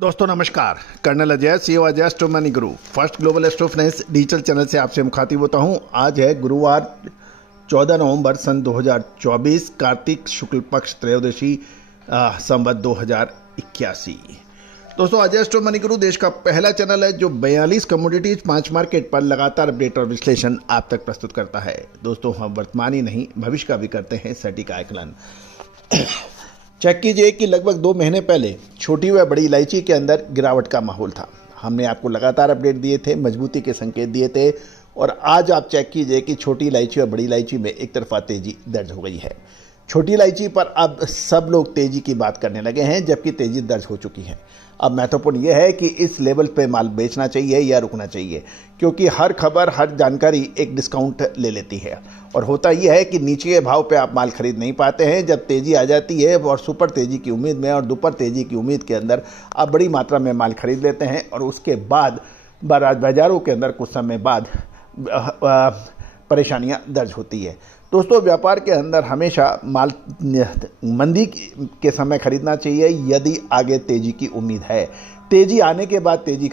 दोस्तों नमस्कार। Colonel Ajay CO Ajay astro money guru first global astro finance digital channel से आपसे मुखातिब होता हूं। आज है गुरुवार 14 नवंबर सन 2024 कार्तिक शुक्ल पक्ष त्रयोदशी संवत 2081। दोस्तों अजय एस्ट्रो मनी गुरु देश का पहला चैनल है जो 42 कमोडिटीज 5 मार्केट पर लगातार अपडेट और विश्लेषण आप तक प्रस्तुत करता है। दोस्तों हम वर्तमान ही नहीं भविष्य का भी करते हैं सटीक आकलन। चेक कीजिए कि लगभग 2 महीने पहले छोटी व बड़ी इलायची के अंदर गिरावट का माहौल था। हमने आपको लगातार अपडेट दिए थे, मजबूती के संकेत दिए थे और आज आप चेक कीजिए कि छोटी इलायची और बड़ी इलायची में एक तरफा तेजी दर्ज हो गई है। छोटी इलायची पर अब सब लोग तेजी की बात करने लगे हैं जबकि तेजी दर्ज हो चुकी है। अब महत्वपूर्ण यह है कि इस लेवल पे माल बेचना चाहिए या रुकना चाहिए, क्योंकि हर खबर हर जानकारी एक डिस्काउंट ले लेती है और होता यह है कि नीचे के भाव पे आप माल खरीद नहीं पाते हैं। जब तेजी आ जाती है और सुपर तेजी की उम्मीद में और दुपर तेजी की उम्मीद के अंदर आप बड़ी मात्रा में माल खरीद लेते हैं और उसके बाद बाजारों के अंदर कुछ समय बाद परेशानियां दर्ज होती है। दोस्तों व्यापार के अंदर हमेशा माल मंदी के समय खरीदना चाहिए यदि आगे तेजी की उम्मीद है। तेजी आने के बाद तेजी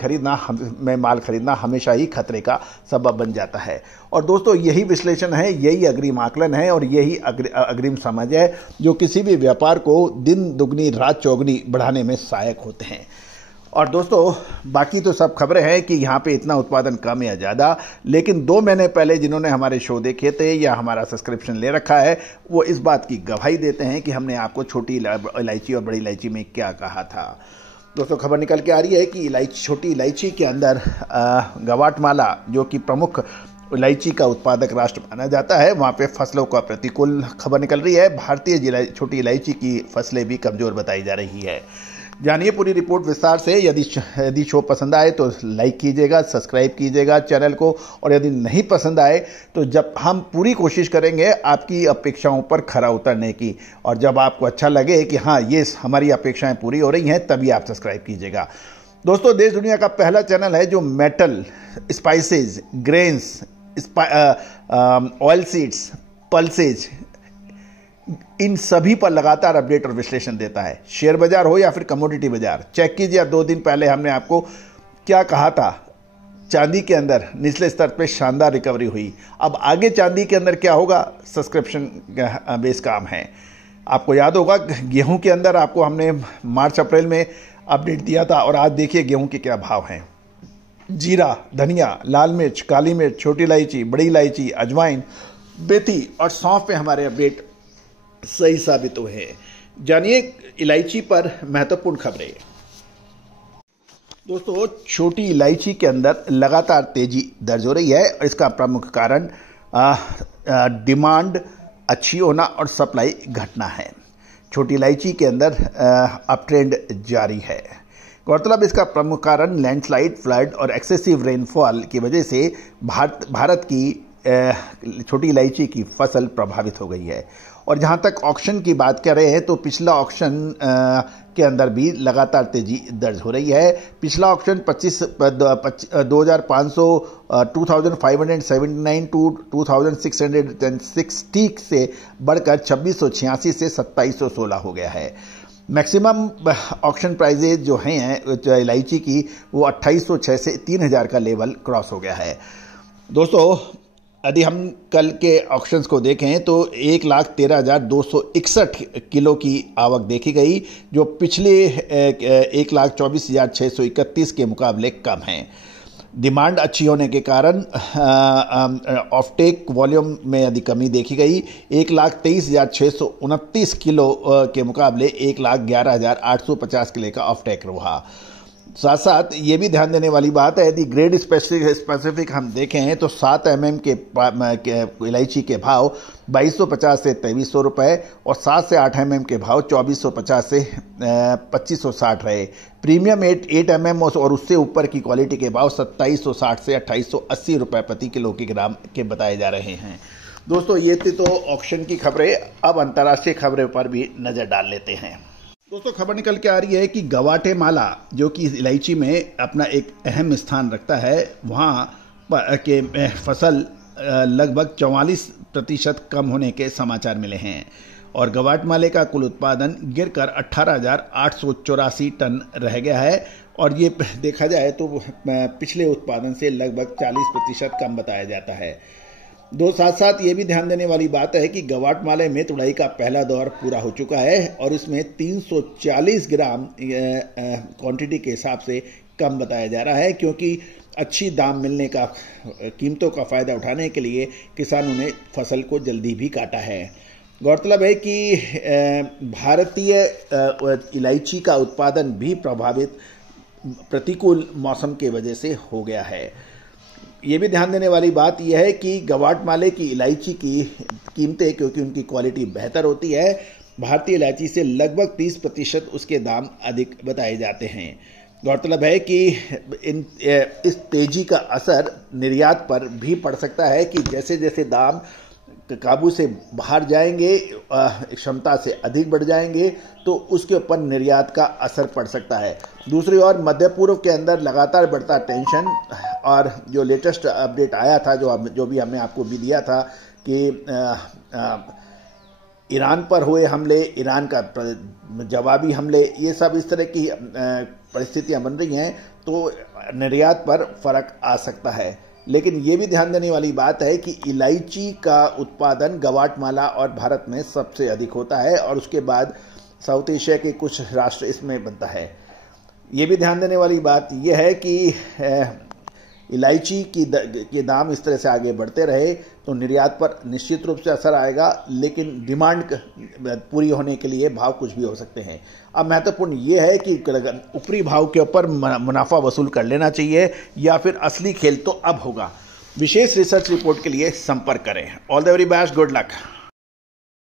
में माल खरीदना हमेशा ही खतरे का सबब बन जाता है। और दोस्तों यही विश्लेषण है, यही अग्रिम आकलन है और यही अग्रिम समझ है जो किसी भी व्यापार को दिन दुगनी रात चौगनी बढ़ाने में सहायक होते हैं। और दोस्तों बाकी तो सब खबरें हैं कि यहाँ पे इतना उत्पादन कम या ज़्यादा, लेकिन 2 महीने पहले जिन्होंने हमारे शो देखे थे या हमारा सब्सक्रिप्शन ले रखा है वो इस बात की गवाही देते हैं कि हमने आपको छोटी इलायची और बड़ी इलायची में क्या कहा था। दोस्तों खबर निकल के आ रही है कि छोटी इलायची के अंदर गवाटेमाला जो कि प्रमुख इलायची का उत्पादक राष्ट्र माना जाता है, वहाँ पे फसलों का प्रतिकूल खबर निकल रही है। भारतीय छोटी इलायची की फसलें भी कमज़ोर बताई जा रही है। जानिए पूरी रिपोर्ट विस्तार से। यदि शो पसंद आए तो लाइक कीजिएगा, सब्सक्राइब कीजिएगा चैनल को, और यदि नहीं पसंद आए तो जब हम पूरी कोशिश करेंगे आपकी अपेक्षाओं पर खरा उतरने की, और जब आपको अच्छा लगे कि हाँ ये हमारी अपेक्षाएं पूरी हो रही हैं तभी आप सब्सक्राइब कीजिएगा। दोस्तों देश दुनिया का पहला चैनल है जो metal, spices, grains, oil seeds, pulses, इन सभी पर लगातार अपडेट और विश्लेषण देता है। शेयर बाजार हो या फिर कमोडिटी बाजार, चेक कीजिए 2 दिन पहले हमने आपको क्या कहा था। चांदी के अंदर निचले स्तर पे शानदार रिकवरी हुई। अब आगे चांदी के अंदर क्या होगा, सब्सक्रिप्शन बेस काम है। आपको याद होगा गेहूं के अंदर आपको हमने मार्च अप्रैल में अपडेट दिया था और आज देखिए गेहूं के क्या भाव हैं। जीरा, धनिया, लाल मिर्च, काली मिर्च, छोटी इलायची, बड़ी इलायची, अजवाइन, मेथी और सौंफ पे हमारे अपडेट सही साबित हुए हैं। जानिए इलायची पर महत्वपूर्ण खबरें। दोस्तों छोटी इलायची के अंदर लगातार तेजी दर्ज हो रही है और इसका प्रमुख कारण डिमांड अच्छी होना और सप्लाई घटना है। छोटी इलायची के अंदर अप ट्रेंड जारी है। गौरतलब इसका प्रमुख कारण लैंडस्लाइड, फ्लड और एक्सेसिव रेनफॉल की वजह से भारत की छोटी इलायची की फसल प्रभावित हो गई है। और जहां तक ऑक्शन की बात कर रहे हैं तो पिछला ऑक्शन के अंदर भी लगातार तेजी दर्ज हो रही है। पिछला ऑक्शन 2579 टू 2660 से बढ़कर 2686 से 2716 हो गया है। मैक्सिमम ऑक्शन प्राइजेज जो हैं इलायची की वो 2806 से 3000 का लेवल क्रॉस हो गया है। दोस्तों यदि हम कल के ऑक्शंस को देखें तो 1,13,261 किलो की आवक देखी गई, जो पिछले 1,24,631 के मुकाबले कम है। डिमांड अच्छी होने के कारण ऑफटेक वॉल्यूम में यदि कमी देखी गई, 1,23,629 किलो के मुकाबले 1,11,850 किलो का ऑफटेक रहा। साथ साथ ये भी ध्यान देने वाली बात है, यदि ग्रेड स्पेसिफिक हम देखें तो 7 mm के इलायची के भाव 2250 से 2300 रुपये और 7 से 8 mm के भाव 2450 से 2560 रहे। प्रीमियम 8 mm और उससे ऊपर की क्वालिटी के भाव 2760 से 2880 रुपये प्रति किलोग्राम के बताए जा रहे हैं। दोस्तों ये थी तो ऑक्शन की खबरें। अब अंतर्राष्ट्रीय खबरों पर भी नज़र डाल लेते हैं। दोस्तों खबर निकल के आ रही है कि गवाटेमाला जो कि इलायची में अपना एक अहम स्थान रखता है, वहाँ के फसल लगभग 44% कम होने के समाचार मिले हैं और ग्वाटेमाला का कुल उत्पादन गिरकर 18,884 टन रह गया है और ये देखा जाए तो पिछले उत्पादन से लगभग 40% कम बताया जाता है। साथ साथ ये भी ध्यान देने वाली बात है कि ग्वाटेमाला में तुड़ाई का पहला दौर पूरा हो चुका है और इसमें 340 ग्राम क्वांटिटी के हिसाब से कम बताया जा रहा है, क्योंकि अच्छी दाम मिलने का, कीमतों का फ़ायदा उठाने के लिए किसानों ने फसल को जल्दी भी काटा है। गौरतलब है कि भारतीय इलायची का उत्पादन भी प्रभावित प्रतिकूल मौसम के वजह से हो गया है। ये भी ध्यान देने वाली बात यह है कि ग्वाटेमाला की इलायची की कीमतें, क्योंकि उनकी क्वालिटी बेहतर होती है, भारतीय इलायची से लगभग 30% उसके दाम अधिक बताए जाते हैं। गौरतलब है कि इस तेजी का असर निर्यात पर भी पड़ सकता है कि जैसे जैसे दाम काबू से बाहर जाएंगे, क्षमता से अधिक बढ़ जाएंगे, तो उसके ऊपर निर्यात का असर पड़ सकता है। दूसरी ओर मध्य पूर्व के अंदर लगातार बढ़ता टेंशन और जो लेटेस्ट अपडेट आया था, जो भी हमने आपको भी दिया था कि ईरान पर हुए हमले, ईरान का जवाबी हमले, ये सब इस तरह की परिस्थितियां बन रही हैं, तो निर्यात पर फर्क आ सकता है। लेकिन ये भी ध्यान देने वाली बात है कि इलायची का उत्पादन ग्वाटेमाला और भारत में सबसे अधिक होता है और उसके बाद साउथ एशिया के कुछ राष्ट्र इसमें बनता है। ये भी ध्यान देने वाली बात यह है कि इलायची के दाम इस तरह से आगे बढ़ते रहे तो निर्यात पर निश्चित रूप से असर आएगा, लेकिन डिमांड पूरी होने के लिए भाव कुछ भी हो सकते हैं। अब महत्वपूर्ण ये है कि ऊपरी भाव के ऊपर मुनाफा वसूल कर लेना चाहिए या फिर असली खेल तो अब होगा। विशेष रिसर्च रिपोर्ट के लिए संपर्क करें। All the very best, good luck.